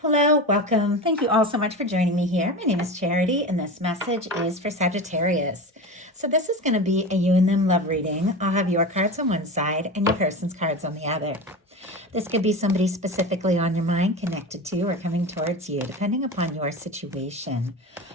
Hello, welcome. Thank you all so much for joining me here. My name is Charity, and this message is for Sagittarius. So, this is going to be a you and them love reading. I'll have your cards on one side and your person's cards on the other. This could be somebody specifically on your mind, connected to, or coming towards you, depending upon your situation.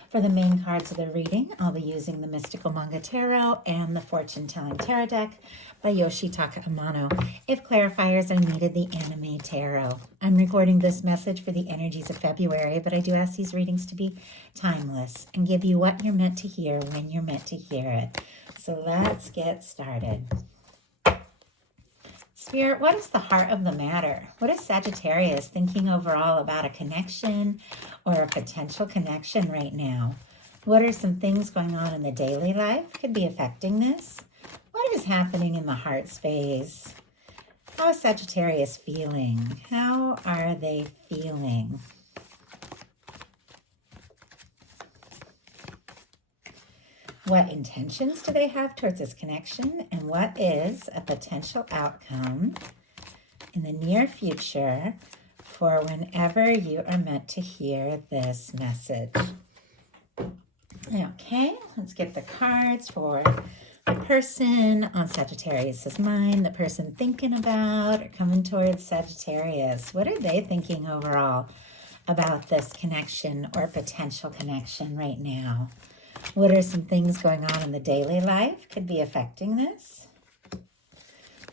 For the main cards of the reading, I'll be using the Mystical Manga Tarot and the Fortune Telling Tarot deck by Yoshitaka Amano. If clarifiers are needed, the Anime Tarot. I'm recording this message for the energies of February, but I do ask these readings to be timeless and give you what you're meant to hear when you're meant to hear it. So let's get started. Spirit, what is the heart of the matter? What is Sagittarius thinking overall about a connection or a potential connection right now? What are some things going on in the daily life could be affecting this? What is happening in the heart space? How is Sagittarius feeling? How are they feeling? What intentions do they have towards this connection? And what is a potential outcome in the near future for whenever you are meant to hear this message? Okay, let's get the cards for the person on Sagittarius's mind, the person thinking about or coming towards Sagittarius. What are they thinking overall about this connection or potential connection right now? What are some things going on in the daily life could be affecting this?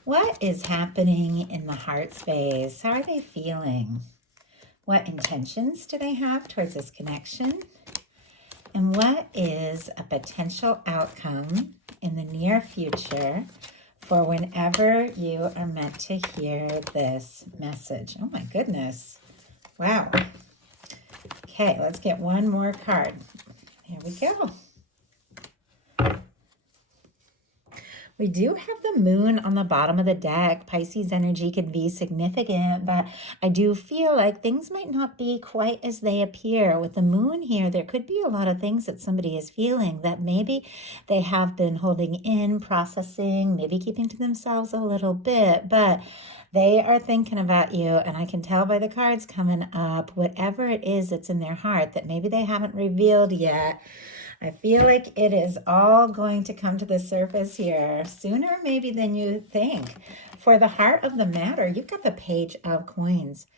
What is happening in the heart space? How are they feeling? What intentions do they have towards this connection? And what is a potential outcome in the near future for whenever you are meant to hear this message? Oh my goodness. Wow. Okay, let's get one more card. Here we go. We do have the moon on the bottom of the deck. Pisces energy can be significant, but I do feel like things might not be quite as they appear. With the moon here, there could be a lot of things that somebody is feeling that maybe they have been holding in, processing, maybe keeping to themselves a little bit, but they are thinking about you, and I can tell by the cards coming up, whatever it is that's in their heart that maybe they haven't revealed yet, I feel like it is all going to come to the surface here sooner maybe than you think. For the heart of the matter, you've got the Page of Coins.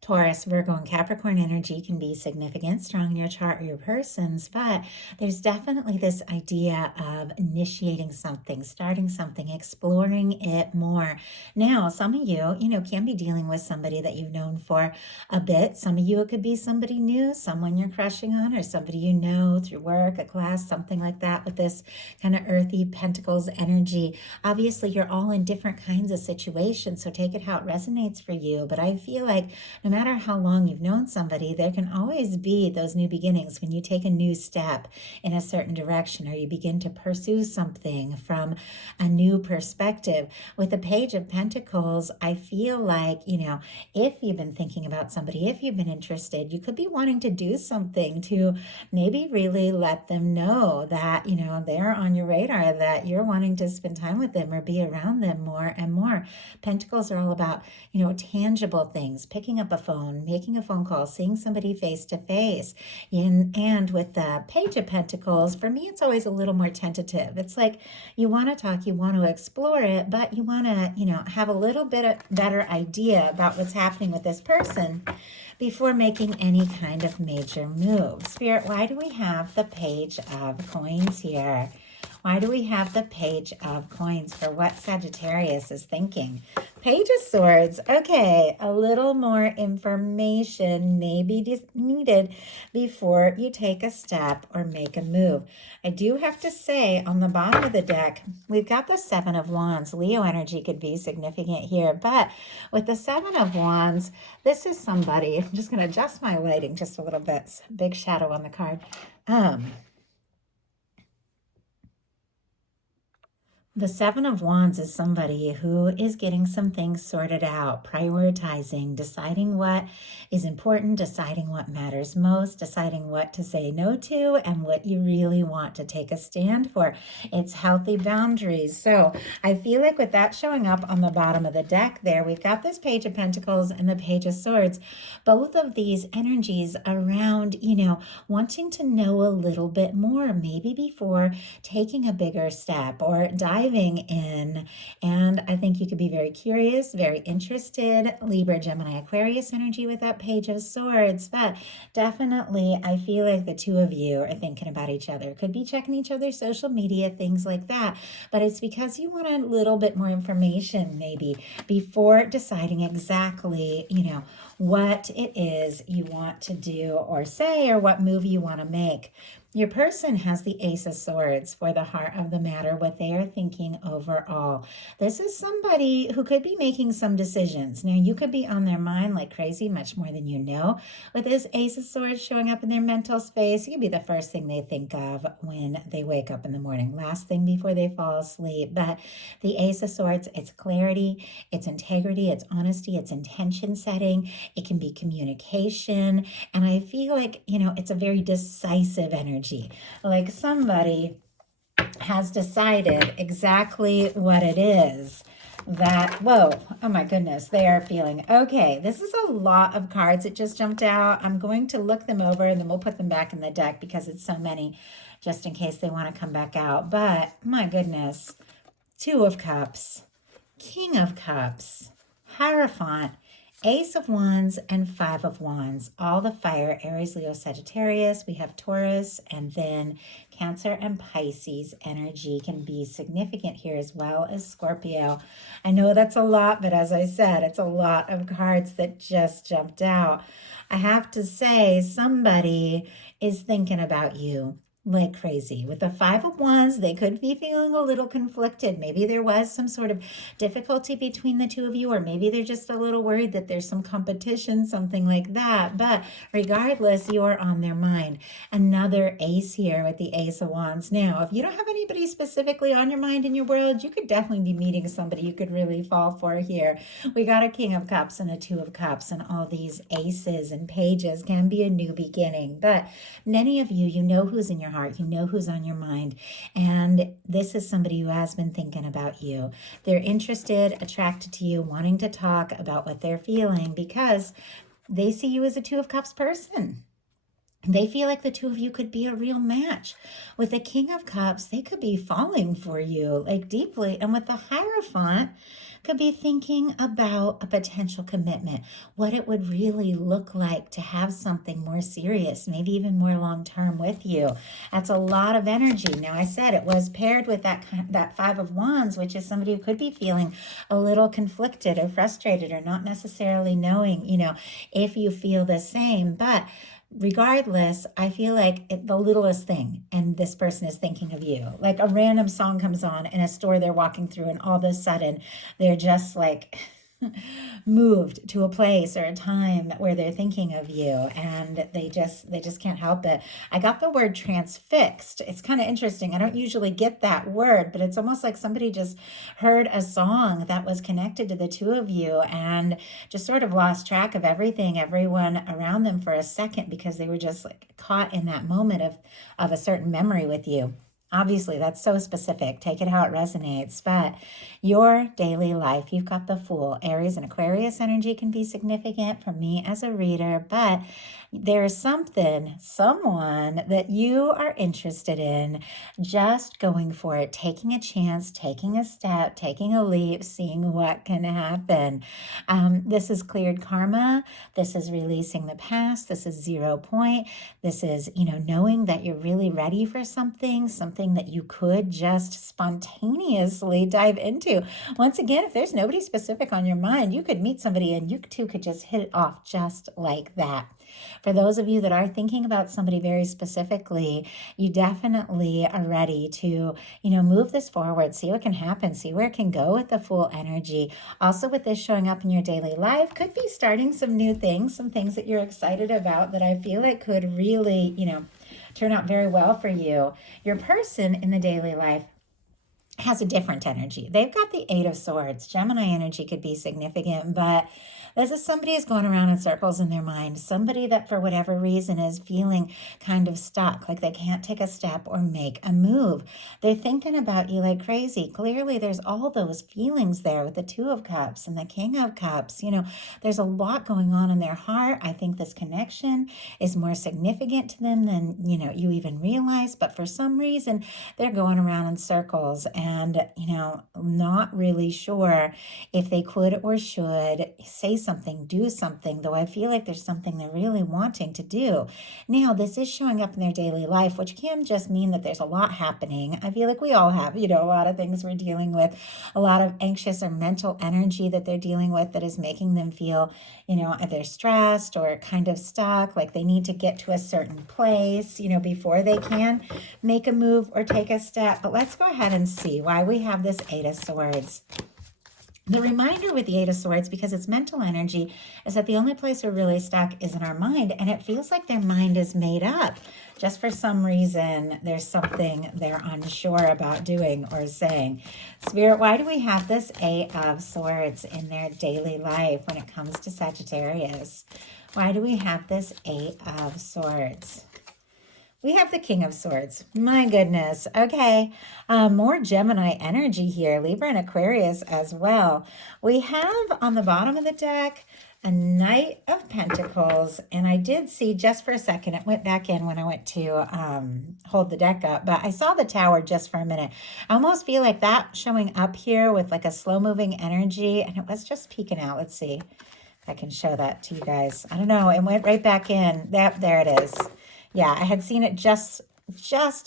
Taurus, Virgo, and Capricorn energy can be significant, strong in your chart or your person's, but there's definitely this idea of initiating something, starting something, exploring it more. Now, some of you can be dealing with somebody that you've known for a bit. Some of you, it could be somebody new, someone you're crushing on, or somebody you know through work, a class, something like that with this kind of earthy Pentacles energy. Obviously, you're all in different kinds of situations, so take it how it resonates for you, but I feel like no matter how long you've known somebody, there can always be those new beginnings when you take a new step in a certain direction or you begin to pursue something from a new perspective. With the Page of Pentacles, I feel like, if you've been thinking about somebody, if you've been interested, you could be wanting to do something to maybe really let them know that, they're on your radar, that you're wanting to spend time with them or be around them more and more. Pentacles are all about, tangible things, picking up a phone, making a phone call, seeing somebody face to face. And with the Page of Pentacles, for me, it's always a little more tentative. It's like you want to talk, you want to explore it, but you want to, have a little bit better idea about what's happening with this person before making any kind of major move. Spirit, why do we have the Page of Coins here? Why do we have the Page of Coins for what Sagittarius is thinking? Page of Swords. Okay, a little more information may be needed before you take a step or make a move. I do have to say, on the bottom of the deck, we've got the Seven of Wands. Leo energy could be significant here, but with the Seven of Wands, this is somebody, I'm just going to adjust my lighting just a little bit. It's a big shadow on the card. The Seven of Wands is somebody who is getting some things sorted out, prioritizing, deciding what is important, deciding what matters most, deciding what to say no to, and what you really want to take a stand for. It's healthy boundaries. So I feel like with that showing up on the bottom of the deck there, we've got this Page of Pentacles and the Page of Swords. Both of these energies around, wanting to know a little bit more, maybe before taking a bigger step or diving in. And I think you could be very curious, very interested. Libra, Gemini, Aquarius energy with that Page of Swords. But definitely, I feel like the two of you are thinking about each other. Could be checking each other's social media, things like that. But it's because you want a little bit more information, maybe, before deciding exactly, what it is you want to do or say, or what move you want to make. Your person has the Ace of Swords for the heart of the matter, what they are thinking overall. This is somebody who could be making some decisions. Now, you could be on their mind like crazy, much more than you know. With this Ace of Swords showing up in their mental space, it could be the first thing they think of when they wake up in the morning, last thing before they fall asleep. But the Ace of Swords, it's clarity, it's integrity, it's honesty, it's intention setting. It can be communication. And I feel like, it's a very decisive energy. Like somebody has decided exactly what it is oh my goodness, they are feeling. Okay, this is a lot of cards that just jumped out. I'm going to look them over and then we'll put them back in the deck because it's so many, just in case they want to come back out. But my goodness, Two of Cups, King of Cups, Hierophant, Ace of Wands, and Five of Wands. All the fire, Aries, Leo, Sagittarius. We have Taurus, and then Cancer and Pisces energy can be significant here, as well as Scorpio. I know that's a lot, but as I said, it's a lot of cards that just jumped out. I have to say, somebody is thinking about you like crazy. With the Five of Wands, they could be feeling a little conflicted. Maybe there was some sort of difficulty between the two of you, or maybe they're just a little worried that there's some competition, something like that. But regardless, you're on their mind. Another ace here with the Ace of Wands. Now, if you don't have anybody specifically on your mind in your world, you could definitely be meeting somebody you could really fall for here. We got a King of Cups and a Two of Cups, and all these aces and pages can be a new beginning. But many of you, you know who's in your heart, you know who's on your mind, and this is somebody who has been thinking about you. They're interested, attracted to you, wanting to talk about what they're feeling because they see you as a Two of Cups person. They feel like the two of you could be a real match. With the King of Cups, they could be falling for you like deeply, and with the Hierophant, could be thinking about a potential commitment, what it would really look like to have something more serious, maybe even more long-term with you. That's a lot of energy. Now, I said it was paired with that Five of Wands, which is somebody who could be feeling a little conflicted or frustrated or not necessarily knowing, if you feel the same. But regardless, I feel like the littlest thing, and this person is thinking of you. Like a random song comes on in a store they're walking through, and all of a sudden they're just like moved to a place or a time where they're thinking of you, and they just can't help it. I got the word transfixed. It's kind of interesting. I don't usually get that word, but it's almost like somebody just heard a song that was connected to the two of you and just sort of lost track of everyone around them for a second because they were just like caught in that moment of a certain memory with you. Obviously, that's so specific. Take it how it resonates. But your daily life, you've got the Fool. Aries and Aquarius energy can be significant for me as a reader, but there's someone that you are interested in, just going for it, taking a chance, taking a step, taking a leap, seeing what can happen. This is cleared karma. This is releasing the past. This is 0 point. This is, knowing that you're really ready for something that you could just spontaneously dive into. Once again, if there's nobody specific on your mind, you could meet somebody and you two could just hit it off just like that. For those of you that are thinking about somebody very specifically, you definitely are ready to, move this forward, see what can happen, see where it can go with the Fool energy. Also, with this showing up in your daily life, could be starting some new things, some things that you're excited about that I feel like could really, turn out very well for you. Your person in the daily life has a different energy. They've got the Eight of Swords. Gemini energy could be significant, but this is somebody who's going around in circles in their mind. Somebody that for whatever reason is feeling kind of stuck, like they can't take a step or make a move. They're thinking about you like crazy. Clearly, there's all those feelings there with the Two of Cups and the King of Cups. There's a lot going on in their heart. I think this connection is more significant to them than, you even realize. But for some reason, they're going around in circles and, not really sure if they could or should say something, do something, though I feel like there's something they're really wanting to do. Now, this is showing up in their daily life, which can just mean that there's a lot happening. I feel like we all have, a lot of things we're dealing with, a lot of anxious or mental energy that they're dealing with that is making them feel, either stressed or kind of stuck, like they need to get to a certain place, before they can make a move or take a step. But let's go ahead and see why we have this Eight of Swords. The reminder with the Eight of Swords, because it's mental energy, is that the only place we're really stuck is in our mind, and it feels like their mind is made up. Just for some reason, there's something they're unsure about doing or saying. Spirit, why do we have this Eight of Swords in their daily life when it comes to Sagittarius? Why do we have this Eight of Swords? We have the King of Swords. My goodness. Okay. More Gemini energy here. Libra and Aquarius as well. We have on the bottom of the deck a Knight of Pentacles. And I did see just for a second, it went back in when I went to hold the deck up. But I saw the Tower just for a minute. I almost feel like that showing up here with like a slow moving energy. And it was just peeking out. Let's see if I can show that to you guys. I don't know. It went right back in. There it is. Yeah, I had seen it just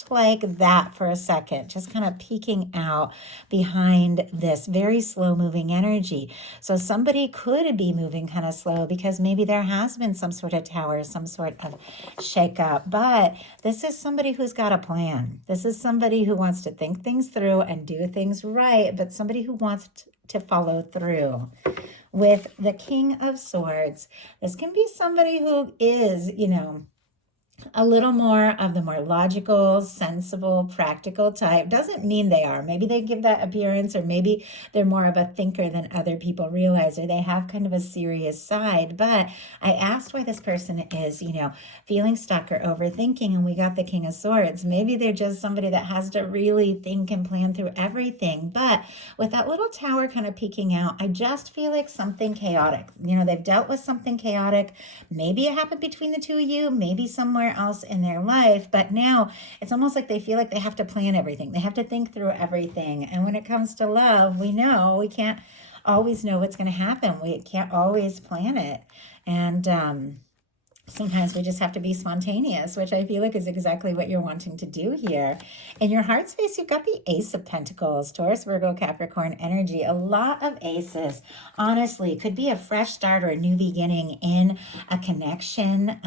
like that for a second, just kind of peeking out behind this very slow moving energy. So somebody could be moving kind of slow because maybe there has been some sort of tower, some sort of shakeup. But this is somebody who's got a plan. This is somebody who wants to think things through and do things right, but somebody who wants to follow through. With the King of Swords, this can be somebody who is, a little more of the more logical, sensible, practical type. Doesn't mean they are. Maybe they give that appearance, or maybe they're more of a thinker than other people realize, or they have kind of a serious side. But I asked why this person is, feeling stuck or overthinking, and we got the King of Swords. Maybe they're just somebody that has to really think and plan through everything. But with that little Tower kind of peeking out, I just feel like something chaotic. They've dealt with something chaotic. Maybe it happened between the two of you, maybe somewhere else in their life, but now it's almost like they feel like they have to plan everything. They have to think through everything. And when it comes to love, we know we can't always know what's going to happen. We can't always plan it. And sometimes we just have to be spontaneous, which I feel like is exactly what you're wanting to do here. In your heart space, you've got the Ace of Pentacles, Taurus, Virgo, Capricorn energy. A lot of aces, honestly. Could be a fresh start or a new beginning in a connection,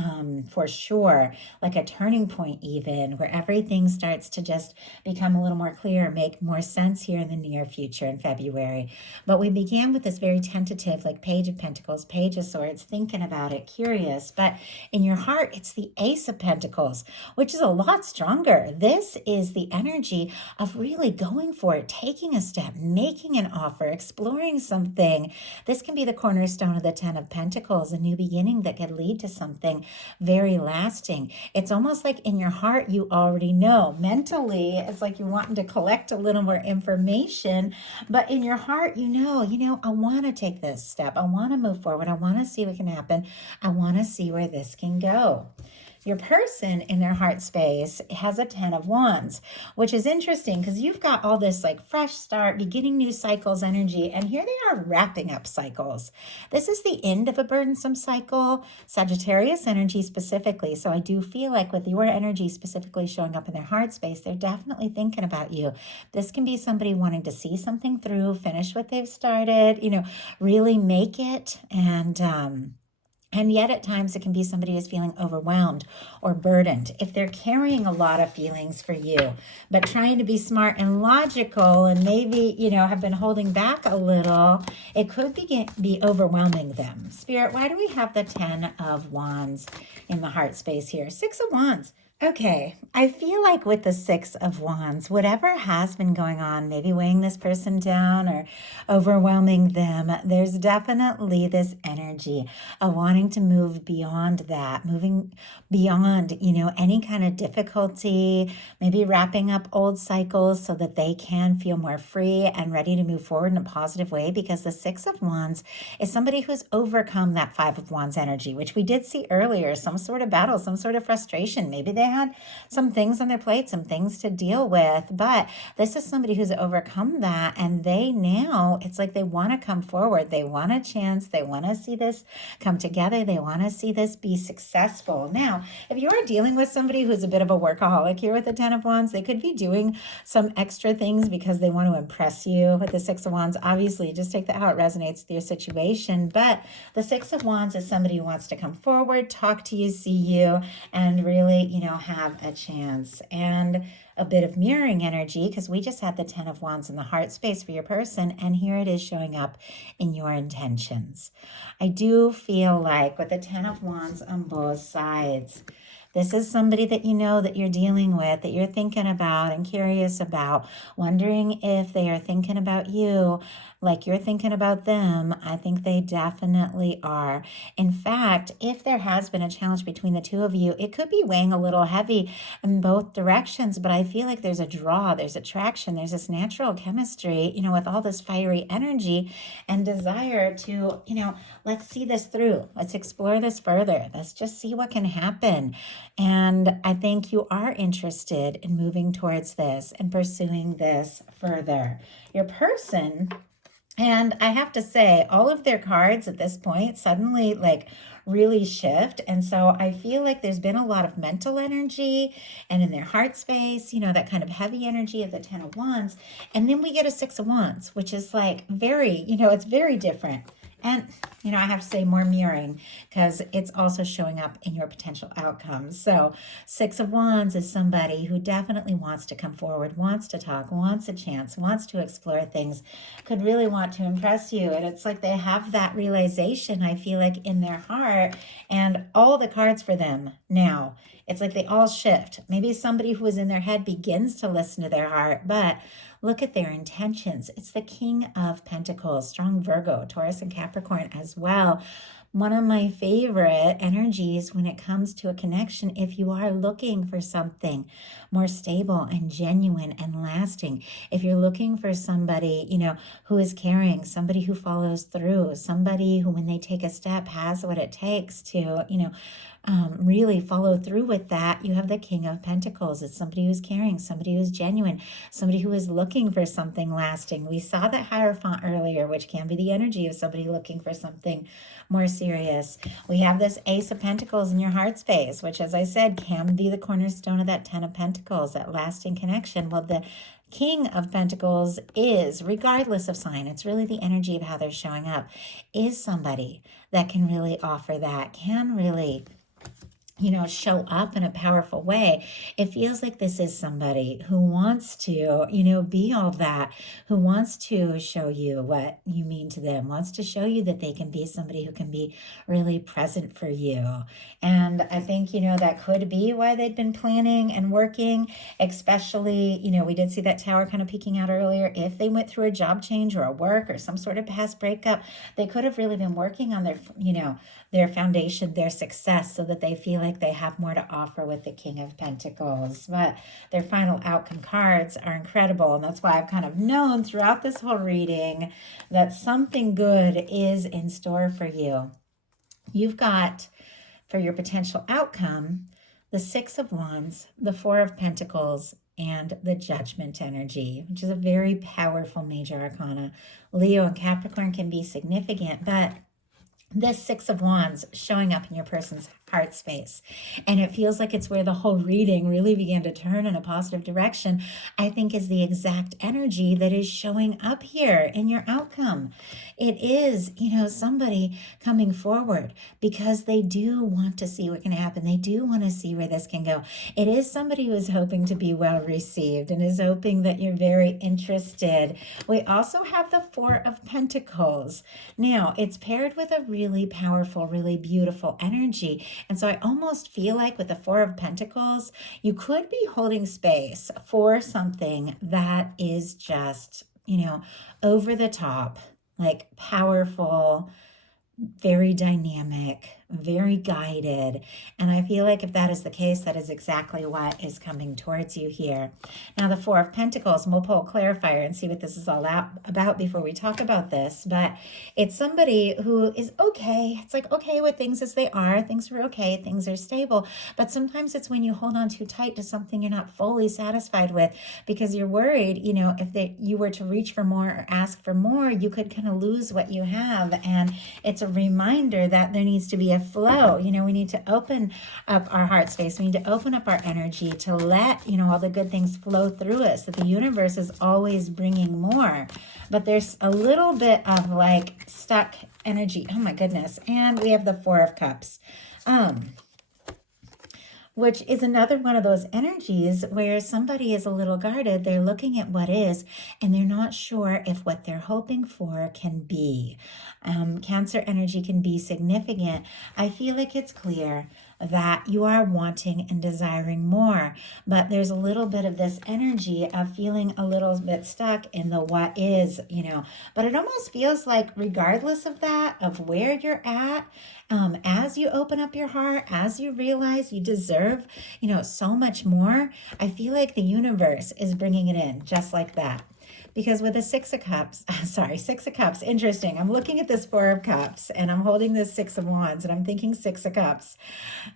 for sure. Like a turning point even, where everything starts to just become a little more clear, make more sense here in the near future in February. But we began with this very tentative, like Page of Pentacles, Page of Swords, thinking about it, curious. But in your heart, it's the Ace of Pentacles, which is a lot stronger. This is the energy of really going for it, taking a step, making an offer, exploring something. This can be the cornerstone of the Ten of Pentacles, a new beginning that could lead to something very lasting. It's almost like in your heart, you already know. Mentally, it's like you're wanting to collect a little more information, but in your heart, I want to take this step. I want to move forward. I want to see what can happen. I want to see where this can go. Your person in their heart space has a 10 of Wands, which is interesting because you've got all this like fresh start, beginning new cycles energy, and here they are wrapping up cycles. This is the end of a burdensome cycle, Sagittarius energy specifically. So I do feel like with your energy specifically showing up in their heart space, they're definitely thinking about you. This can be somebody wanting to see something through, finish what they've started, really make it. And yet at times it can be somebody who's feeling overwhelmed or burdened. If they're carrying a lot of feelings for you, but trying to be smart and logical and maybe, have been holding back a little, it could be overwhelming them. Spirit, why do we have the 10 of Wands in the heart space here? 6 of Wands. Okay, I feel like with the Six of Wands, whatever has been going on, maybe weighing this person down or overwhelming them, there's definitely this energy of wanting to move beyond that, moving beyond, any kind of difficulty, maybe wrapping up old cycles so that they can feel more free and ready to move forward in a positive way. Because the Six of Wands is somebody who's overcome that Five of Wands energy, which we did see earlier, some sort of battle, some sort of frustration. Maybe they had some things on their plate, some things to deal with, but this is somebody who's overcome that, and they now, it's like they want to come forward. They want a chance. They want to see this come together. They want to see this be successful. Now, if you are dealing with somebody who's a bit of a workaholic here with the Ten of Wands, they could be doing some extra things because they want to impress you. With the Six of Wands, obviously, just take that how it resonates with your situation. But the Six of Wands is somebody who wants to come forward, talk to you, see you, and really, have a chance. And a bit of mirroring energy, because we just had the Ten of Wands in the heart space for your person, and here it is showing up in your intentions. I do feel like with the Ten of Wands on both sides, this is somebody that you know that you're dealing with, that you're thinking about and curious about, wondering if they are thinking about you like you're thinking about them. I think they definitely are. In fact, if there has been a challenge between the two of you, it could be weighing a little heavy in both directions, but I feel like there's a draw, there's attraction, there's this natural chemistry, with all this fiery energy and desire to, let's see this through. Let's explore this further. Let's just see what can happen. And I think you are interested in moving towards this and pursuing this further. Your person, and I have to say, all of their cards at this point suddenly really shift. And so I feel like there's been a lot of mental energy and in their heart space, that kind of heavy energy of the Ten of Wands. And then we get a Six of Wands, which is very, it's very different. And, I have to say more mirroring because it's also showing up in your potential outcomes. So Six of Wands is somebody who definitely wants to come forward, wants to talk, wants a chance, wants to explore things, could really want to impress you. And it's like they have that realization, I feel like, in their heart, and all the cards for them now. It's like they all shift. Maybe somebody who was in their head begins to listen to their heart, but look at their intentions. It's the King of Pentacles, strong Virgo, Taurus, and Capricorn as well. One of my favorite energies when it comes to a connection, if you are looking for something more stable and genuine and lasting, if you're looking for somebody, who is caring, somebody who follows through, somebody who, when they take a step, has what it takes to, really follow through with that, you have the King of Pentacles. It's somebody who's caring, somebody who's genuine, somebody who is looking for something lasting. We saw the Hierophant earlier, which can be the energy of somebody looking for something more serious. We have this Ace of Pentacles in your heart space, which, as I said, can be the cornerstone of that Ten of Pentacles, that lasting connection. Well, the King of Pentacles is, regardless of sign, it's really the energy of how they're showing up, is somebody that can really offer that, can really show up in a powerful way. It feels like this is somebody who wants to, be all that, who wants to show you what you mean to them, wants to show you that they can be somebody who can be really present for you. And I think, that could be why they'd been planning and working, especially, we did see that Tower kind of peeking out earlier. If they went through a job change or a work or some sort of past breakup, they could have really been working on their foundation, their success, so that they feel like they have more to offer with the King of Pentacles. But their final outcome cards are incredible, and that's why I've kind of known throughout this whole reading that something good is in store for you. You've got, for your potential outcome, the Six of Wands, the Four of Pentacles, and the Judgment energy, which is a very powerful major arcana. Leo and Capricorn can be significant, but this Six of Wands showing up in your person's heart space, and it feels like it's where the whole reading really began to turn in a positive direction, I think is the exact energy that is showing up here in your outcome. It is, somebody coming forward because they do want to see what can happen. They do want to see where this can go. It is somebody who is hoping to be well received and is hoping that you're very interested. We also have the Four of Pentacles. Now, it's paired with a really powerful, really beautiful energy. And so I almost feel like with the Four of Pentacles, you could be holding space for something that is just, over the top, like powerful, very dynamic, very guided. And I feel like if that is the case, that is exactly what is coming towards you here. Now, the Four of Pentacles, and we'll pull a clarifier and see what this is all about before we talk about this. But it's somebody who is okay. It's like okay with things as they are. Things are okay. Things are stable. But sometimes it's when you hold on too tight to something you're not fully satisfied with because you're worried, if you were to reach for more or ask for more, you could kind of lose what you have. And it's a reminder that there needs to be a flow. We need to open up our heart space. We need to open up our energy to let, all the good things flow through us, that the universe is always bringing more. But there's a little bit of like stuck energy. Oh my goodness. And we have the Four of Cups. Which is another one of those energies where somebody is a little guarded. They're looking at what is, and they're not sure if what they're hoping for can be. Cancer energy can be significant. I feel like it's clear that you are wanting and desiring more, but there's a little bit of this energy of feeling a little bit stuck in the what is, but it almost feels like regardless of that, of where you're at, as you open up your heart, as you realize you deserve, so much more, I feel like the universe is bringing it in just like that. Because with the Six of Cups, interesting. I'm looking at this Four of Cups and I'm holding this Six of Wands and I'm thinking Six of Cups.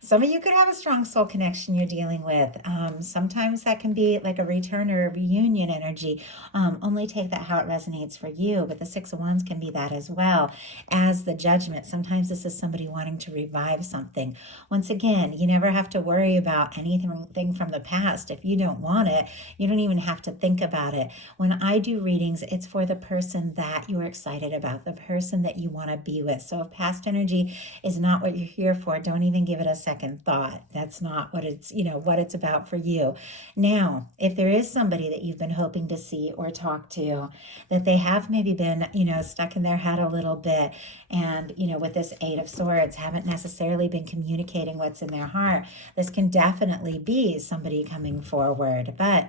Some of you could have a strong soul connection you're dealing with. Sometimes that can be like a return or a reunion energy. Only take that how it resonates for you. But the Six of Wands can be that as well as the Judgment. Sometimes this is somebody wanting to revive something. Once again, you never have to worry about anything from the past. If you don't want it, you don't even have to think about it. When I do readings, it's for the person that you're excited about, the person that you want to be with. So if past energy is not what you're here for, don't even give it a second thought. That's not what it's about for you. Now, if there is somebody that you've been hoping to see or talk to, that they have maybe been, stuck in their head a little bit, and, with this Eight of Swords, haven't necessarily been communicating what's in their heart, this can definitely be somebody coming forward. But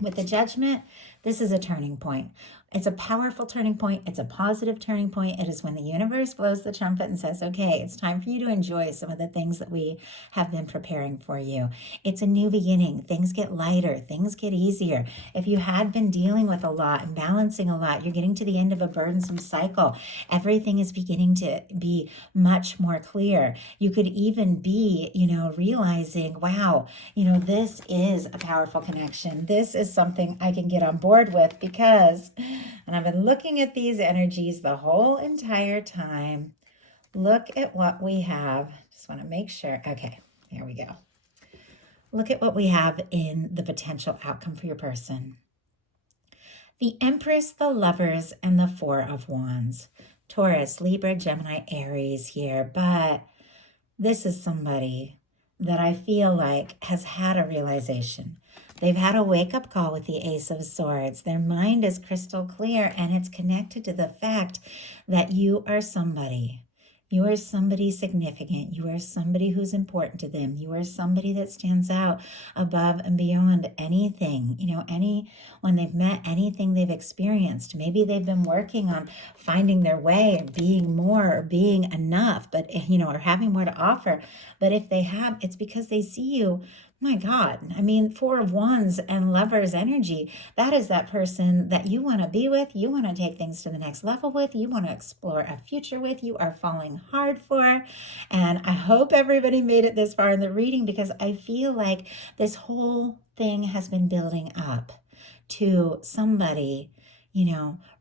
with the Judgment, this is a turning point. It's a powerful turning point. It's a positive turning point. It is when the universe blows the trumpet and says, okay, it's time for you to enjoy some of the things that we have been preparing for you. It's a new beginning. Things get lighter. Things get easier. If you had been dealing with a lot and balancing a lot, you're getting to the end of a burdensome cycle. Everything is beginning to be much more clear. You could even be, realizing, wow, this is a powerful connection. This is something I can get on board with because... And I've been looking at these energies the whole entire time. Look at what we have. Just want to make sure. Okay, there we go. Look at what we have in the potential outcome for your person. The Empress, the Lovers, and the Four of Wands. Taurus, Libra, Gemini, Aries here. But this is somebody that I feel like has had a realization. They've had a wake-up call with the Ace of Swords. Their mind is crystal clear, and it's connected to the fact that you are somebody. You are somebody significant. You are somebody who's important to them. You are somebody that stands out above and beyond anything, when they've met, anything they've experienced. Maybe they've been working on finding their way and being more or being enough, but, or having more to offer. But if they have, it's because they see you. My God, Four of Wands and Lovers energy, that is that person that you want to be with, you want to take things to the next level with, you want to explore a future with, you are falling hard for. And I hope everybody made it this far in the reading because I feel like this whole thing has been building up to somebody,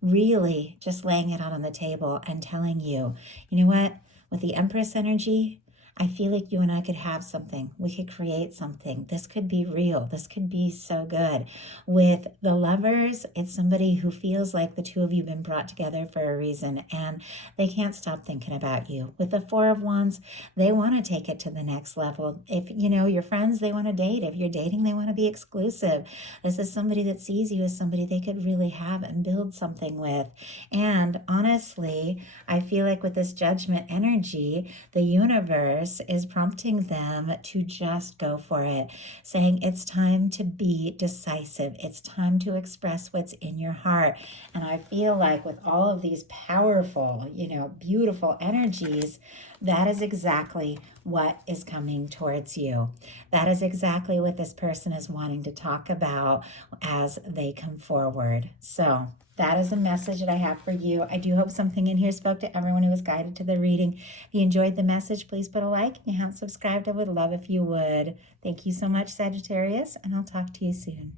really just laying it out on the table and telling you, you know what, with the Empress energy, I feel like you and I could have something. We could create something. This could be real. This could be so good. With the Lovers, it's somebody who feels like the two of you have been brought together for a reason and they can't stop thinking about you. With the Four of Wands, they want to take it to the next level. If, your friends, they want to date. If you're dating, they want to be exclusive. This is somebody that sees you as somebody they could really have and build something with. And honestly, I feel like with this Judgment energy, the universe universe is prompting them to just go for it, saying it's time to be decisive. It's time to express what's in your heart. And I feel like with all of these powerful, beautiful energies, that is exactly what is coming towards you. That is exactly what this person is wanting to talk about as they come forward. So that is a message that I have for you. I do hope something in here spoke to everyone who was guided to the reading. If you enjoyed the message, please put a like. If you haven't subscribed, I would love if you would. Thank you so much, Sagittarius, and I'll talk to you soon.